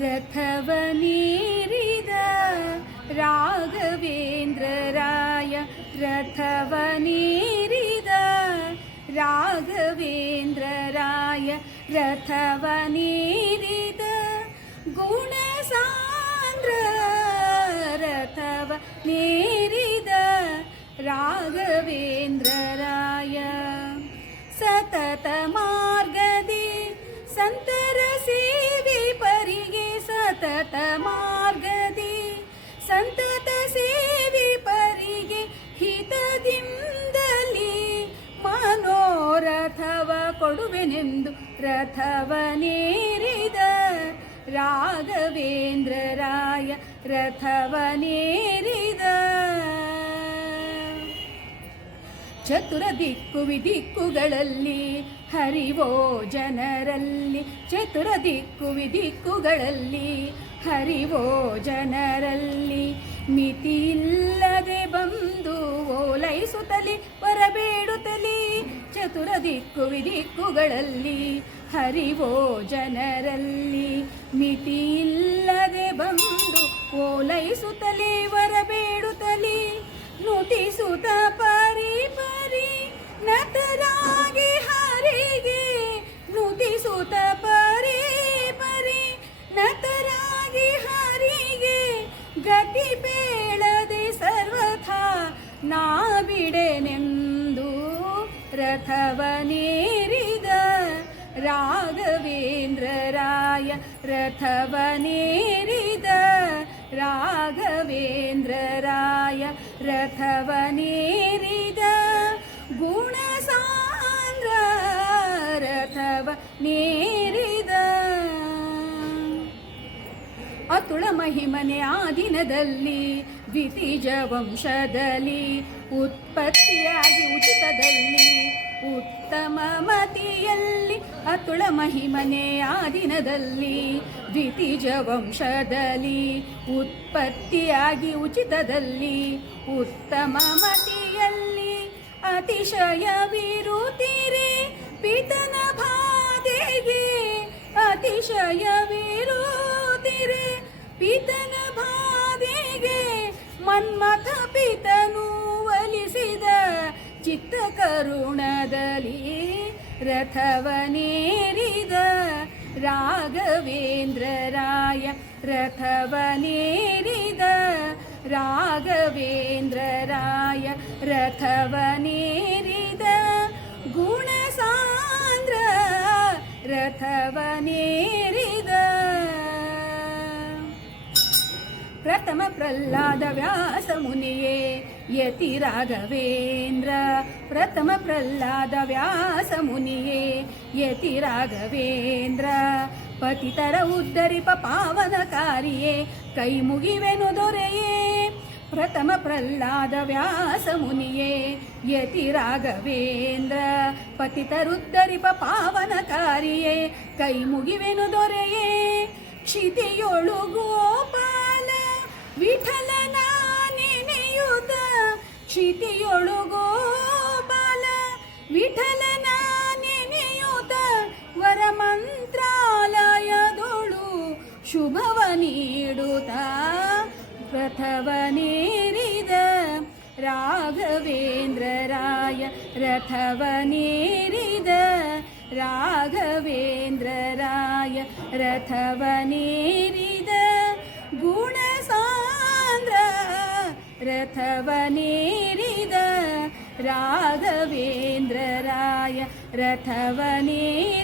ರಥವನೇರಿದ ರಾಘವೇಂದ್ರರಾಯ ರಥವನೇರಿದ ರಾಘವೇಂದ್ರರಾಯ ರಥವನೇರಿದ ಗುಣಸಾಂದ್ರ ರಥವನೇರಿದ ರಾಘವೇಂದ್ರರಾಯ ಸತತ ಮಾರ್ಗದಿ ಸಂತರ ಸೇವೆ ಪರಿಗೆ ಸತತ ಮಾರ್ಗದಿ ಸಂತತ ಸೇವೆ ಪರಿಗೆ ಹಿತದಿಂದಲಿ ಮನೋರಥವ ಕೊಡುವೆನೆಂದು ರಥವನೇರಿದ ರಾಘವೇಂದ್ರರಾಯ ರಥವನೇರಿದ ಚತುರ ದಿಕ್ಕು ವಿದಿಕ್ಕುಗಳಲ್ಲಿ ಹರಿವೋ ಜನರಲ್ಲಿ ಚತುರ ದಿಕ್ಕು ವಿದಿಕ್ಕುಗಳಲ್ಲಿ ಹರಿವೋ ಜನರಲ್ಲಿ ಮಿತಿಯಿಲ್ಲದೆ ಬಂದು ಓಲೈಸುತ್ತಲಿ ಬರಬೇಡುತ್ತಲಿ ಚತುರ ದಿಕ್ಕು ವಿದಿಕ್ಕುಗಳಲ್ಲಿ ಹರಿವೋ ಜನರಲ್ಲಿ ಮಿತಿಯಿಲ್ಲದೆ ಬಂದು ಓಲೈಸುತ್ತಲೇ ಬರಬೇಡುತ್ತಲಿ ನುತಿಸುತ್ತ ಪರಿ ಪರಿ ನತರಾಗಿ ಹರಿಗೆ ನುತಿಸುತ್ತ ಪರಿ ಪರಿ ನತರಾಗಿ ಹರಿಗೆ ಗತಿ ಬೇಳದೆ ಸರ್ವಥಾ ನಾ ಬಿಡೆನೆಂದು ರಥವನೇರಿದ ರಾಘವೇಂದ್ರರಾಯ ರಥವನೇರಿದ ರಾಘವೇಂದ್ರರಾಯ ರಥವನೇರಿದ ಗುಣಸಾಂದ್ರ ರಥವನೇರಿದ ಅತುಳ ಮಹಿಮನೆ ಆ ದಿನದಲ್ಲಿ ದ್ವಿತೀಜ ವಂಶದಲ್ಲಿ ಉತ್ಪತ್ತಿಯಾಗಿ ಉಚಿತದಲ್ಲಿ ಉತ್ತಮ ಮತಿಯಲ್ಲಿ ಅತುಳ ಮಹಿಮನೆ ಆ ದಿನದಲ್ಲಿ ದ್ವಿತೀಜ ವಂಶದಲ್ಲಿ ಉತ್ಪತ್ತಿಯಾಗಿ ಉಚಿತದಲ್ಲಿ ಉತ್ತಮ ಮತಿಯಲ್ಲಿ ಅತಿಶಯವಿರುತ್ತೀರೆ ಪಿತನ ಬಾಧೆಗೆ ಅತಿಶಯವಿರುತ್ತೀರೆ ಪಿತನ ಬಾಧೆಗೆ ಮನ್ಮಥ ಪಿತನು ಒಲಿಸಿದ ಚಿತ್ತ ಕರುಣದಲ್ಲಿ ರಥವನೇರಿದ ರಾಘವೇಂದ್ರರಾಯ ರಥವನೇರಿದ ರಾಘವೇಂದ್ರರಾಯ ರಥವನೇರಿದ ಗುಣಸಾಂದ್ರ ರಥವನೇರಿದ ಪ್ರಥಮ ಪ್ರಹ್ಲಾದ ವ್ಯಾಸ ಮುನಿಯೇ ಯತಿ ರಾಘವೇಂದ್ರ ಪ್ರಥಮ ಪ್ರಹ್ಲಾದ ವ್ಯಾಸ ಮುನಿಯೇ ಯತಿ ರಾಘವೇಂದ್ರ ಪತಿತರ ಉದ್ಧರಿಪ ಪಾವನಕಾರಿಯೇ ಕೈ ಮುಗಿವೆನು ದೊರೆಯೇ ಪ್ರಥಮ ಪ್ರಹ್ಲಾದ ವ್ಯಾಸ ಮುನಿಯೇ ಯತಿ ರಾಘವೇಂದ್ರ ಪತಿತರುದ್ಧರಿಪ ಪಾವನಕಾರಿಯೇ ಕೈ ಮುಗಿವೆನು ದೊರೆಯೇ ಕ್ಷಿತಿಯೊಳು ಗೋಪಾಲ ವಿಠಲನ ನೆನೆಯುತ್ತ ಕ್ಷಿತಿಯೊಳು ಗೋಪಾಲ ವಿಠಲನ ನೆನೆಯುತ್ತ ವರಮಂತ್ರಾಲಯದೊಳು ಶುಭವ ನೀಡುತ್ತ ರಥವನೇರಿದ ರಾಘವೇಂದ್ರರಾಯ ರಥವನೇರಿದ ರಾಘವೇಂದ್ರರಾಯ ರಥವನೇರಿದ ಗುಣಸಾಂದ್ರ ರಥವನೇರಿದ ರಾಘವೇಂದ್ರರಾಯ ರಥವನೇರಿದ